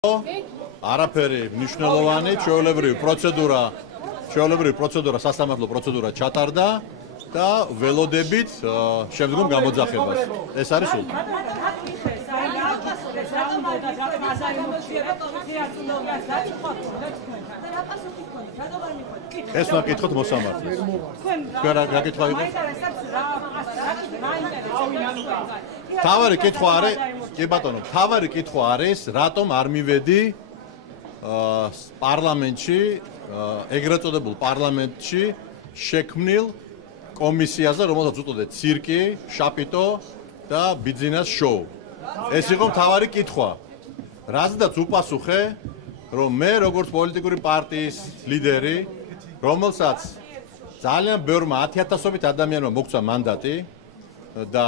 არაფერი მნიშვნელოვანი, ჩვეულებრივი პროცედურა, სასამართლო პროცედურა ჩატარდა და ველოდებით შემდგომ გამოძახებას. ეს არის სულ. ეს უნდა გითხოთ მოსამართლეს. თქვენ რა კითხვა იყო? თავარი კითხვა არის, კი ბატონო, თავარი კითხვა არის, რატომ არ მივედი პარლამენტში, ეგრეთ წოდებულ პარლამენტში შექმნილ კომისიაზე, რომელსაც უწოდეთ ცირკი, შაპიტო და ბიძინას შოუ. ეს იყო თავარი კითხვა. რაზედაც უპასუხე, რომ მე როგორც პოლიტიკური პარტიის ლიდერი, რომელსაც ძალიან ბევრმა 10,000-ობით ადამიანმა მოგცა მანდატი და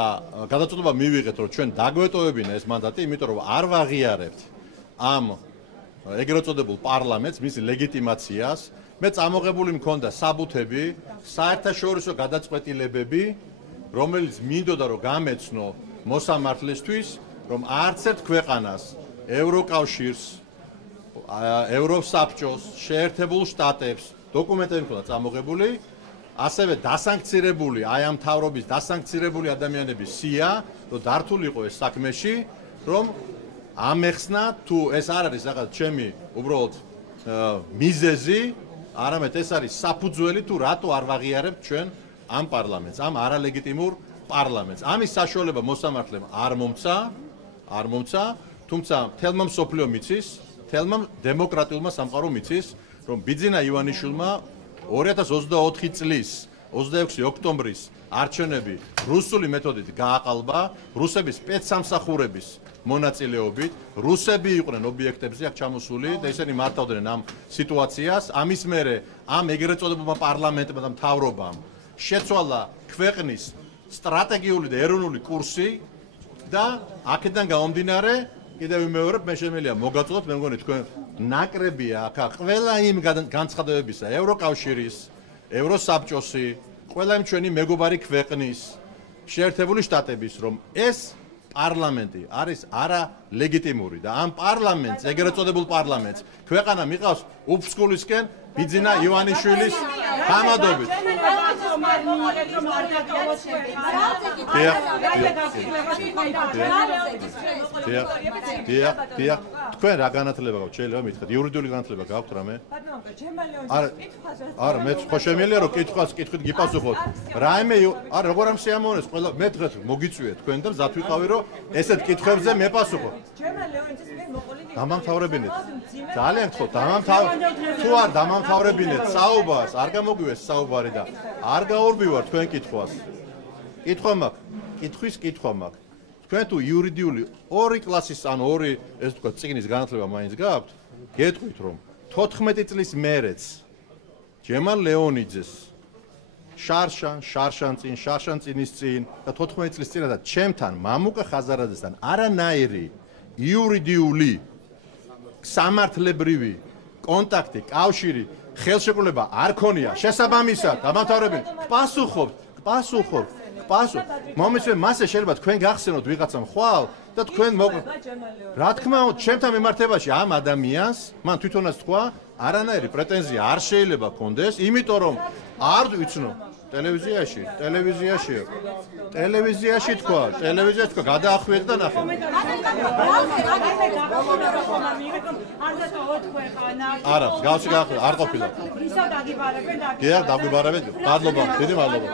გადაწყვეტილება მივიღეთ, რომ ჩვენ დაგვეტოვებინა ეს მანდატი, იმიტომ რომ არ ვაღიარებთ ამ ეგრეთ წოდებულ პარლამენტს, მის ლეგიტიმაციას. მე წამოღებული მქონდა საბუთები, საერთაშორისო გადაწყვეტილებები, რომელიც მინდოდა რომ გამეცნო მოსამართლესთვის, რომ არც ერთ ქვეყანას, ევროკავშირს, ევროსაბჭოს, შეერთებულ შტატებს დოკუმენტები მქონდა წამოღებული, ასევე დასანქცირებული, აი ამ მთავრობის დასანქცირებული ადამიანების სია, რომ დართული იყო ეს საქმეში, რომ ამეხსნა თუ ეს არ არის რაღაც ჩემი უბრალოდ მიზეზი, არამედ ეს არის საფუძველი თუ რატო არ ვაღიარებთ ჩვენ ამ პარლამენტს, ამ არალეგიტიმურ პარლამენტს. ამის საშუალება მოსამართლემ არ მომცა, თუმცა მთელმა მსოფლიომ იცის, მთელმა დემოკრატიულმა სამყარომ იცის, რომ ბიძინა ივანიშვილმა 2024 წლის 26 ოქტომბრის არჩევნები რუსული მეთოდით გააყალბა, რუსების სპეცსამსახურების მონაწილეობით, რუსები იყვნენ ობიექტებზე აქ ჩამოსული და ისინი მართავდნენ ამ სიტუაციას. ამის მერე ამ ეგრეთ წოდებულმა პარლამენტმა და მთავრობამ შეცვალა ქვეყნის სტრატეგიული და ეროვნული კურსი და აქედან გამომდინარე კიდევ ვიმეორებ, მე შემიძლია მოგაწოდოთ, მე მგონი თქვენ ნაკრებია აქ ყველა იმ განცხადებებისა, ევროკავშირის, ევროსაბჭოსი, ყველა იმ ჩვენი მეგობარი ქვეყნის, შეერთებული შტატების, რომ ეს პარლამენტი არის არალეგიტიმური და ამ პარლამენტს, ეგრეთ წოდებულ პარლამენტს, ქვეყანა მიყავს უფსკულისკენ ბიძინა ივანიშვილის გამადობით. თქვენ რა განათლება გაქვთ? შეიძლება მითხრათ, იურიდიული განათლება გაქვთ რამე? არა, მე ხო შემიძლია რომ კითხვას კითხვით გიპასუხოთ. რაიმე არა, როგორ ამ შეამოვნეს ყველა მე დღეს მოგიწვიეთ თქვენ და მზად ვიყავი რომ ესეთ კითხვებზე მეპასუხოთ. დამამთავრებინეთ. ძალიან გთხოვთ, თუ არ დამამთავრებინეთ საუბარს, არ გამოგვიეს საუბარი და არ გაურბივარ თქვენ კითხვას. კითხვა მაქვს, კითხვა მაქვს. თქვენ თუ იურიდიული ორი კლასის, ანუ ორი, ეს თქვა, წიგნის განათლება მაინც გაქვთ, გეტყვით რომ 14 წლის მერეც ჯემალ ლეონიძეს შარშან წინის წინ და 14 წლის წინადაც ჩემთან მამუკა ხაზარაძესთან არანაირი იურიდიული სამართლებრივი კონტაქტი, კავშირი, ხელშეკრულება არ ქონია. შესაბამისად, დამამთავრებინეთ, გპასუხობთ. მომისმენ მასე შეიძლება თქვენ გახსენოთ ვიღაცამ ხვალ და თქვენ რა თქმა უნდა, ჩემთან მიმართებაში ამ ადამიანს, მან თვითონაც თქვა, არანაირი პრეტენზია არ შეიძლება ქონდეს, იმიტომ რომ არ ვიცნო ტელევიზიაში თქვა, გადაახვიეთ და ნახეთ. არა, გავსი არ ყოფილა. დაგიბარებენ. მადლობა, დიდი მადლობა.